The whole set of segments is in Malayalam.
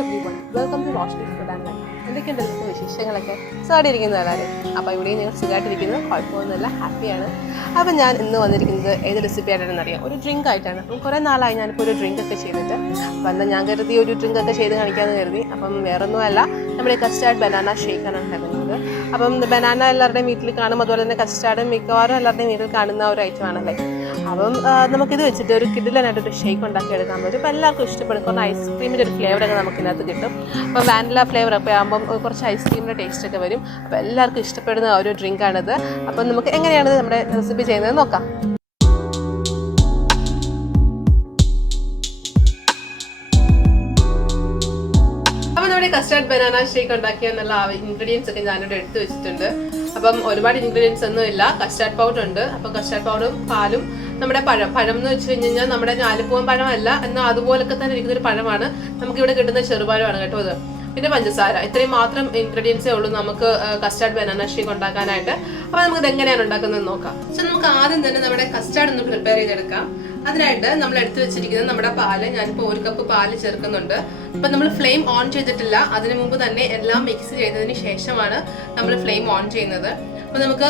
everyone, welcome to Roshni Food and Life. എന്തൊക്കെയുണ്ട് വിശേഷങ്ങളൊക്കെ സുഖമായിട്ടിരിക്കുന്നത് എല്ലാവരും. അപ്പോൾ ഇവിടെയും ഞങ്ങൾ സുഖമായിട്ടിരിക്കുന്നത്, കുഴപ്പമൊന്നുമില്ല, ഹാപ്പിയാണ്. അപ്പം ഞാൻ ഇന്ന് വന്നിരിക്കുന്നത് ഏത് റെസിപ്പി ആയിട്ടാണെന്ന് അറിയാം, ഒരു ഡ്രിങ്ക് ആയിട്ടാണ്. അപ്പം കുറേ നാളായി ഞാനിപ്പോൾ ഒരു ഡ്രിങ്ക് ഒക്കെ ചെയ്തിട്ട്, അപ്പം എന്നാൽ ഞാൻ കരുതി ഒരു ഡ്രിങ്ക് ഒക്കെ ചെയ്ത് കാണിക്കാമെന്ന് കരുതി. അപ്പം വേറൊന്നുമല്ല, നമ്മുടെ കസ്റ്റാർഡ് ബനാന ഷേക്കാണ് ഉണ്ടാക്കുന്നത്. അപ്പം ബനാന എല്ലാവരുടെയും വീട്ടിൽ കാണും, അതുപോലെ തന്നെ കസ്റ്റാർഡ് മിക്കവാറും എല്ലാവരുടെയും വീട്ടിൽ കാണുന്ന ഒരു ഐറ്റമാണല്ലേ. അപ്പം നമുക്കിത് വെച്ചിട്ട് ഒരു കിഡിലനായിട്ടൊരു ഷേക്ക് ഉണ്ടാക്കി എടുക്കാൻ പറ്റും. അപ്പോൾ എല്ലാവർക്കും ഇഷ്ടപ്പെടും. കുറച്ച് ഐസ്ക്രീമിൻ്റെ ഒരു ഫ്ലേവറൊക്കെ നമുക്കിതിനകത്ത് കിട്ടും. അപ്പോൾ വാനില ഫ്ലേവർ ഒക്കെ ആകുമ്പം കുറച്ച് ഐസ്ക്രീമിൻ്റെ ടേസ്റ്റൊക്കെ വരും. അപ്പോൾ എല്ലാവർക്കും ഇഷ്ടപ്പെടുന്ന ഒരു ഡ്രിങ്കാണിത്. അപ്പം നമുക്ക് എങ്ങനെയാണ് നമ്മുടെ റെസിപ്പി ചെയ്യുന്നത് നോക്കാം. അപ്പം നമ്മുടെ കസ്റ്റാർഡ് ബനാന ഷേക്ക് ഉണ്ടാക്കിയെന്നുള്ള ഇൻഗ്രീഡിയൻസ് ഒക്കെ ഞാനിവിടെ എടുത്ത് വെച്ചിട്ടുണ്ട്. അപ്പം ഒരുപാട് ഇൻഗ്രീഡിയൻസ് ഒന്നും ഇല്ല. കസ്റ്റാർഡ് പൗഡർ ഉണ്ട്. അപ്പം കസ്റ്റാർഡ് പൗഡറും പാലും നമ്മുടെ പഴം എന്ന് വെച്ച് കഴിഞ്ഞാൽ നമ്മുടെ ഞാലിപ്പൂവൻ പഴമല്ല, എന്നാൽ അതുപോലൊക്കെ തന്നെ ഇരിക്കുന്നൊരു പഴമാണ്. നമുക്കിവിടെ കിട്ടുന്ന ചെറുപഴമാണ് കേട്ടോ ഇത്. പിന്നെ പഞ്ചസാര, ഇത്രയും മാത്രം ഇൻഗ്രീഡിയൻസേ ഉള്ളൂ നമുക്ക് കസ്റ്റാർഡ് ബനാന ഷേക്ക് ഉണ്ടാക്കാനായിട്ട്. അപ്പോൾ നമുക്കിത് എങ്ങനെയാണ് ഉണ്ടാക്കുന്നത് നോക്കാം. പക്ഷെ നമുക്ക് ആദ്യം തന്നെ നമ്മുടെ കസ്റ്റാർഡ് ഒന്ന് പ്രിപ്പയർ ചെയ്തെടുക്കാം. അതിനായിട്ട് നമ്മൾ എടുത്തു വെച്ചിരിക്കുന്നത് നമ്മുടെ പാല്, ഞാനിപ്പോൾ 1 കപ്പ് പാല് ചേർക്കുന്നുണ്ട്. ഇപ്പം നമ്മൾ ഫ്ലെയിം ഓൺ ചെയ്തിട്ടില്ല, അതിനു മുമ്പ് തന്നെ എല്ലാം മിക്സ് ചെയ്തതിന് ശേഷമാണ് നമ്മൾ ഫ്ലെയിം ഓൺ ചെയ്യുന്നത്. അപ്പൊ നമുക്ക്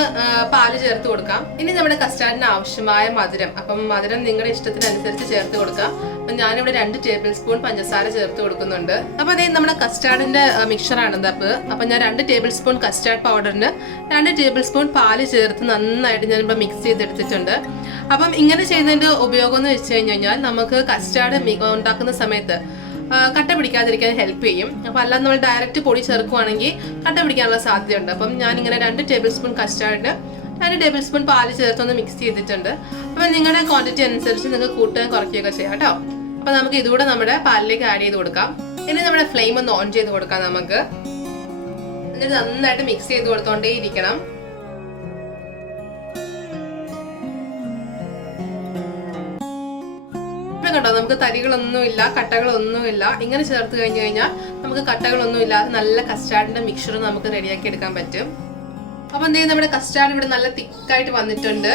പാല് ചേർത്ത് കൊടുക്കാം. ഇനി നമ്മുടെ കസ്റ്റാർഡിന് ആവശ്യമായ മധുരം, അപ്പം മധുരം നിങ്ങളുടെ ഇഷ്ടത്തിനനുസരിച്ച് ചേർത്ത് കൊടുക്കാം. അപ്പം ഞാനിവിടെ 2 ടേബിൾ സ്പൂൺ പഞ്ചസാര ചേർത്ത് കൊടുക്കുന്നുണ്ട്. അപ്പൊ അതേ നമ്മുടെ കസ്റ്റാർഡിന്റെ മിക്സറാണിത്. അപ്പം ഞാൻ 2 ടേബിൾ സ്പൂൺ കസ്റ്റാർഡ് പൗഡറിന് 2 ടേബിൾ സ്പൂൺ പാല് ചേർത്ത് നന്നായിട്ട് ഞാനിവിടെ മിക്സ് ചെയ്തെടുത്തിട്ടുണ്ട്. അപ്പം ഇങ്ങനെ ചെയ്യുന്നതിന്റെ ഉപയോഗം എന്ന് വെച്ച് കഴിഞ്ഞാൽ നമുക്ക് കസ്റ്റാർഡ് ഉണ്ടാക്കുന്ന സമയത്ത് കട്ട പിടിക്കാതിരിക്കാൻ ഹെൽപ്പ് ചെയ്യും. അപ്പോൾ അല്ലാതെ നമ്മൾ ഡയറക്റ്റ് പൊടി ചേർക്കുവാണെങ്കിൽ കട്ട പിടിക്കാനുള്ള സാധ്യതയുണ്ട്. അപ്പം ഞാനിങ്ങനെ 2 ടേബിൾ സ്പൂൺ കസ്റ്റാർഡിന് 2 ടേബിൾ സ്പൂൺ പാല് ചേർത്തൊന്ന് മിക്സ് ചെയ്തിട്ടുണ്ട്. അപ്പം നിങ്ങളുടെ ക്വാണ്ടിറ്റി അനുസരിച്ച് നിങ്ങൾക്ക് കൂട്ടുകയും കുറയ്ക്കുകയൊക്കെ ചെയ്യാം കേട്ടോ. അപ്പം നമുക്ക് ഇതുകൂടെ നമ്മുടെ പാലിലേക്ക് ആഡ് ചെയ്ത് കൊടുക്കാം. ഇനി നമ്മുടെ ഫ്ലെയിം ഒന്ന് ഓൺ ചെയ്ത് കൊടുക്കാം നമുക്ക്. എന്നിട്ട് നന്നായിട്ട് മിക്സ് ചെയ്ത് കൊടുത്തോണ്ടേ ഇരിക്കണം. കണ്ടോ, നമുക്ക് തരികളൊന്നുമില്ല, കട്ടകളൊന്നുമില്ല. ഇങ്ങനെ ചേർത്ത് കഴിഞ്ഞു കഴിഞ്ഞാൽ നമുക്ക് കട്ടകളൊന്നും ഇല്ലാതെ നല്ല കസ്റ്റാർഡിന്റെ മിക്സർ നമുക്ക് റെഡിയാക്കി എടുക്കാൻ പറ്റും. അപ്പൊ എന്ത് ചെയ്യും, നമ്മുടെ കസ്റ്റാർഡ് ഇവിടെ നല്ല തിക്കായിട്ട് വന്നിട്ടുണ്ട്.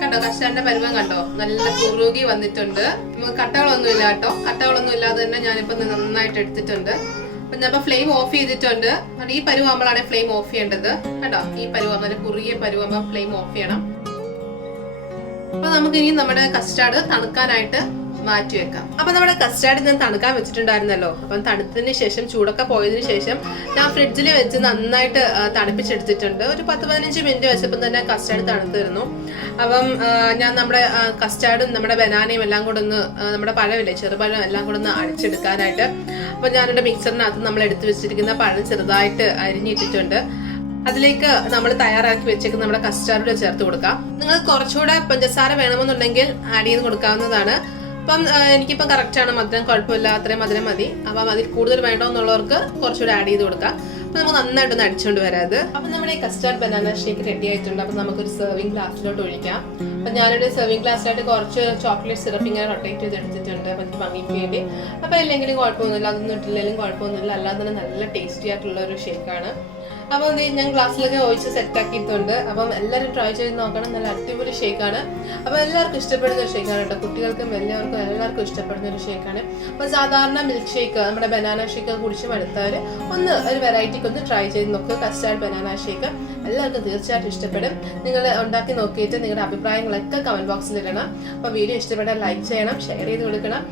കണ്ടോ, കസ്റ്റാർഡിന്റെ പരുവം കണ്ടോ, നല്ല കുറുകി വന്നിട്ടുണ്ട്. നമുക്ക് കട്ടകളൊന്നും ഇല്ല കേട്ടോ. കട്ടകളൊന്നും ഇല്ലാതെ തന്നെ ഞാനിപ്പോ നന്നായിട്ട് എടുത്തിട്ടുണ്ട്. അപ്പൊ ഞാൻ ഫ്ലെയിം ഓഫ് ചെയ്തിട്ടുണ്ട്. ഈ പരുവാകുമ്പോഴാണ് ഫ്ലെയിം ഓഫ് ചെയ്യേണ്ടത്. കണ്ടോ, ഈ പരുവം നല്ല കുറുകിയ പരുവാകുമ്പോൾ ഫ്ലെയിം ഓഫ് ചെയ്യണം. അപ്പൊ നമുക്ക് ഇനി നമ്മുടെ കസ്റ്റാർഡ് തണുക്കാനായിട്ട് മാറ്റി വെക്കാം. അപ്പൊ നമ്മുടെ കസ്റ്റാർഡ് ഞാൻ തണുക്കാൻ വെച്ചിട്ടുണ്ടായിരുന്നല്ലോ. അപ്പം തണുത്തതിന് ശേഷം, ചൂടൊക്കെ പോയതിനു ശേഷം ഞാൻ ഫ്രിഡ്ജിൽ വെച്ച് നന്നായിട്ട് തണുപ്പിച്ചെടുത്തിട്ടുണ്ട്. ഒരു 10-15 മിനിറ്റ് വെച്ചപ്പോൾ തന്നെ കസ്റ്റാർഡ് തണുത്തിരുന്നു. അപ്പം ഞാൻ നമ്മുടെ കസ്റ്റാർഡും നമ്മുടെ ബനാനയും എല്ലാം കൂടെ ഒന്ന്, നമ്മുടെ പഴമില്ലേ ചെറുപഴം എല്ലാം കൂടെ ഒന്ന് അടിച്ചെടുക്കാനായിട്ട്, അപ്പൊ ഞാനെന്റെ മിക്സറിനകത്ത് നമ്മൾ എടുത്തു വെച്ചിരിക്കുന്ന പഴം ചെറുതായിട്ട് അരിഞ്ഞിട്ടിട്ടുണ്ട്. അതിലേക്ക് നമ്മൾ തയ്യാറാക്കി വെച്ചേക്ക് നമ്മുടെ കസ്റ്റാർഡ് ചേർത്ത് കൊടുക്കാം. നിങ്ങൾ കുറച്ചുകൂടെ പഞ്ചസാര വേണമെന്നുണ്ടെങ്കിൽ ആഡ് ചെയ്ത് കൊടുക്കാവുന്നതാണ്. അപ്പം എനിക്കിപ്പം കറക്റ്റാണ് മധുരം, കുഴപ്പമില്ല, അത്രയും മധുരം മതി. അപ്പം അതിൽ കൂടുതൽ വേണ്ടോന്നുള്ളവർക്ക് കുറച്ചുകൂടെ ആഡ് ചെയ്ത് കൊടുക്കാം. അപ്പം നമുക്ക് നന്നായിട്ടൊന്ന് അടിച്ചുകൊണ്ട് വരാത്. അപ്പം നമ്മുടെ ഈ കസ്റ്റാർഡ് ബനാന ഷേക്ക് റെഡി ആയിട്ടുണ്ട്. അപ്പം നമുക്കൊരു സെർവിങ് ഗ്ലാസ്സിലോട്ട് ഒഴിക്കാം. അപ്പം ഞാനൊരു സെർവിങ് ഗ്ലാസ്സിലായിട്ട് കുറച്ച് ചോക്ലേറ്റ് സിറപ്പ് ഇങ്ങനെ റൊട്ടേറ്റ് ചെയ്ത് എടുത്തിട്ടുണ്ട്. അപ്പം എനിക്ക് ഭംഗിക്ക് വേണ്ടി. അപ്പം ഇല്ലെങ്കിലും കുഴപ്പമൊന്നുമില്ല, അതൊന്നും ഇട്ടില്ലെങ്കിലും കുഴപ്പമൊന്നുമില്ല. അല്ലാതെ തന്നെ നല്ല ടേസ്റ്റി ആയിട്ടുള്ള ഒരു ഷേക്കാണ്. അപ്പം ഞാൻ ഗ്ലാസ്സിലൊക്കെ ഒഴിച്ച് സെറ്റ് ആക്കിയിട്ടുണ്ട്. അപ്പം എല്ലാവരും ട്രൈ ചെയ്ത് നോക്കണം. നല്ല അടിപൊളി ഷേക്കാണ്. അപ്പം എല്ലാവർക്കും ഇഷ്ടപ്പെടുന്ന ഒരു ഷേക്കാണ് കേട്ടോ. കുട്ടികൾക്കും വലിയവർക്കും എല്ലാവർക്കും ഇഷ്ടപ്പെടുന്ന ഒരു ഷേക്കാണ്. അപ്പം സാധാരണ മിൽക്ക് ഷേക്ക്, നമ്മുടെ ബനാന ഷേക്ക് കുടിച്ച് മടുത്തവർ ഒന്ന് ഒരു വെറൈറ്റിക്ക് ഒന്ന് ട്രൈ ചെയ്ത് നോക്കുക. കസ്റ്റാർഡ് ബനാന ഷേക്ക് എല്ലാവർക്കും തീർച്ചയായിട്ടും ഇഷ്ടപ്പെടും. നിങ്ങൾ ഉണ്ടാക്കി നോക്കിയിട്ട് നിങ്ങളുടെ അഭിപ്രായങ്ങളൊക്കെ കമന്റ് ബോക്സിൽ ഇടണം. അപ്പം വീഡിയോ ഇഷ്ടപ്പെട്ടാൽ ലൈക്ക് ചെയ്യണം, ഷെയർ ചെയ്ത് കൊടുക്കണം.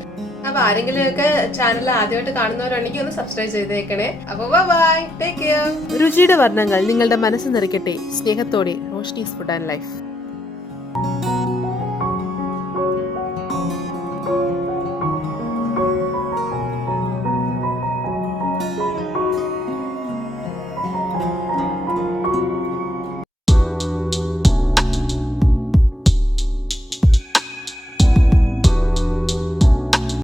അപ്പൊ ആരെങ്കിലുമൊക്കെ ചാനൽ ആദ്യമായിട്ട് കാണുന്നവരാണെങ്കിൽ ഒന്ന് സബ്സ്ക്രൈബ് ചെയ്തേക്കണേ. അപ്പൊ ബൈ, ടേക്ക് കെയർ. രുചിയുടെ വർണ്ണങ്ങൾ നിങ്ങളുടെ മനസ്സ് നിറയ്ക്കട്ടെ. സ്നേഹത്തോടെ റോഷ്നീസ് ഫുഡ് ആൻഡ് ലൈഫ്.